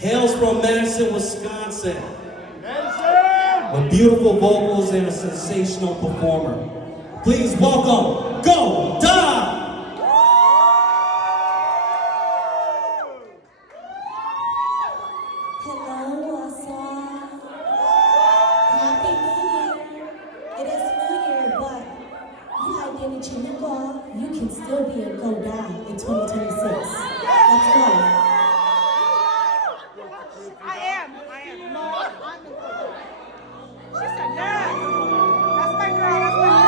Hails from Madison, Wisconsin. With beautiful vocals and a sensational performer. Please welcome Go Die! Hello, Warsaw. Happy New Year. It is New Year, but you can still be a Go Die in 2026. Let's go. I am. No, I'm in. She said, yeah. That's my girl. That's my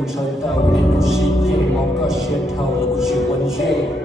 Hãy subscribe cho kênh Ghiền Mì Gõ để không bỏ lỡ những video hấp dẫn.